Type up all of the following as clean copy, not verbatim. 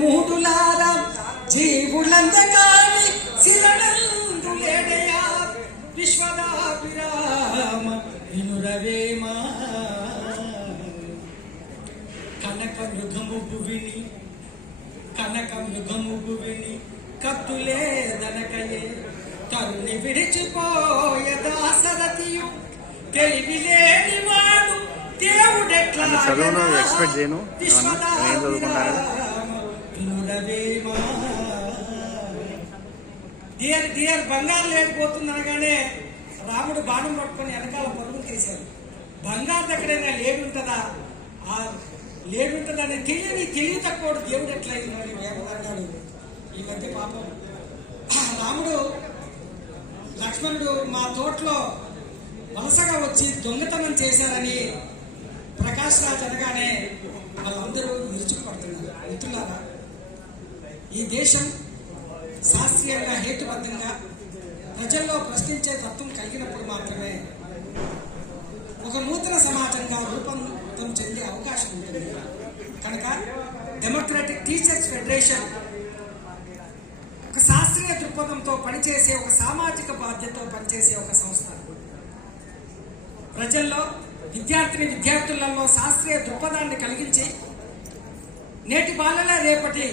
మూడులారా జీవులందగాని శిరణందులేడయా విశ్వదాభిరామ వినురవేమా కనకమృగము భువిని కత్తులేదనకయే తరుణి విడిచిపోయ దాసరథియు తెలివిలేని వాడు దేవుడెట్లా డియర్ బంగారు లేకపోతుందనగానే రాముడు బాణం పట్టుకొని వెనకాల పరుగులు తీశారు. బంగారు దగ్గరైనా లేడుంటుందా? ఆ లేడుంటుందని తెలివి తక్కువ దేవుడు ఎట్లా అన్నాడు వేమన్నాడు. ఈ మధ్య పాపం రాముడు లక్ష్మణుడు మా తోటలో వలసగా వచ్చి దొంగతనం చేశారని ప్రకాష్ రాజ్ అనగానే వాళ్ళందరూ విరుచుకుపడుతున్నారు. మిత్రులారా, ఈ దేశం శాస్త్రీయంగా హేతుబద్ధంగా ప్రజల్లో ప్రశ్నించే తత్వం కలిగినప్పుడు మాత్రమే ఒక నూతన సమాజంగా రూపంతం చెందే అవకాశం ఉంటుంది. కనుక డెమోక్రటిక్ టీచర్స్ ఫెడరేషన్ ఒక శాస్త్రీయ దృక్పథంతో పనిచేసే, ఒక సామాజిక బాధ్యతతో పనిచేసే ఒక సంస్థ. ప్రజల్లో విద్యార్థులలో శాస్త్రీయ దృక్పథాన్ని కలిగించి నేటి బాలలే రేపటి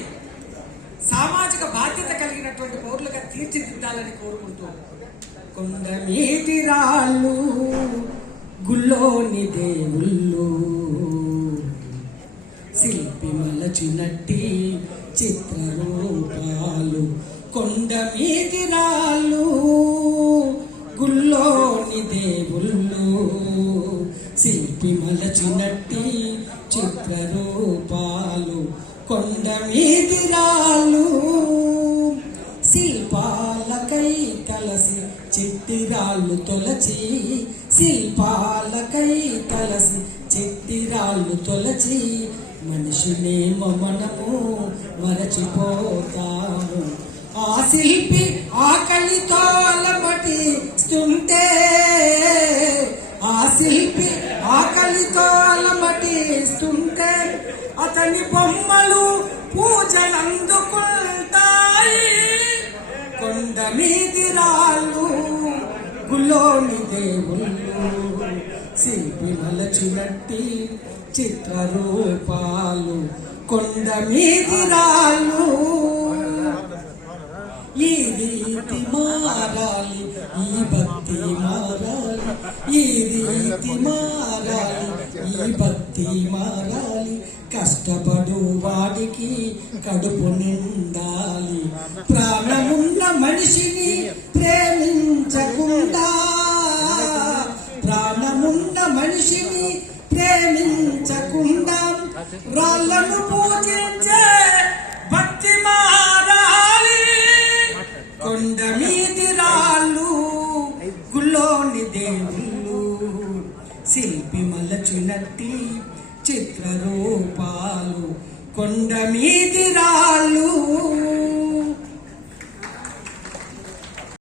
సామాజిక బాధ్యత కలిగినటువంటి పౌరులుగా తీర్చిదిద్దాలని కోరుకుంటూ, కొండ మీటి రాళ్ళు గుల్లోని దేవుళ్ళు శిల్పి మలచినట్టి చిత్రరూపాలు, కొండ మీటి రాళ్ళు గుల్లోని దేవుళ్ళు శిల్పి మలచినట్టి చిత్రరూపాలు, కొండ మీది రాళ్ళు శిల్పాలకై కలసి చిట్టిరాళ్ళు తొలచి, శిల్పాలకై కలసి చిట్టిరాళ్ళు తొలచి మనిషినేమో మనము మరచిపోతాము. ఆ శిల్పి ఆకలితో అలమటిస్తుంటే, ఆ శిల్పి ఆకలితో అలమటిస్తుంటే అతని బొమ్మలు పూజలందుకుంటాయి. కొండ మీది రాళ్ళు గుల్లోని దేవుళ్ళు శిల్పి మలచినట్టి చిత్రరూపాలు, కొండ మీది రాళ్ళు. ఈ రీతి మారాలి, ఈ భక్తి మారాలి, ఈ రీతి మారాలి, ఈ భక్తి మారాలి. కష్టపడు వాడికి కడుపు నిండాలి. ప్రాణమున్న మనిషిని ప్రేమించకుండా, ప్రాణమున్న మనిషిని ప్రేమించకుండా రాళ్ళను పూజించే భక్తి మారాలి. కొండ మీది రాళ్ళు గుల్లోని దేవుళ్ళు శిల్పి మలచినట్టి చిత్రరూపాలు, కొండ మీది రాళ్ళు.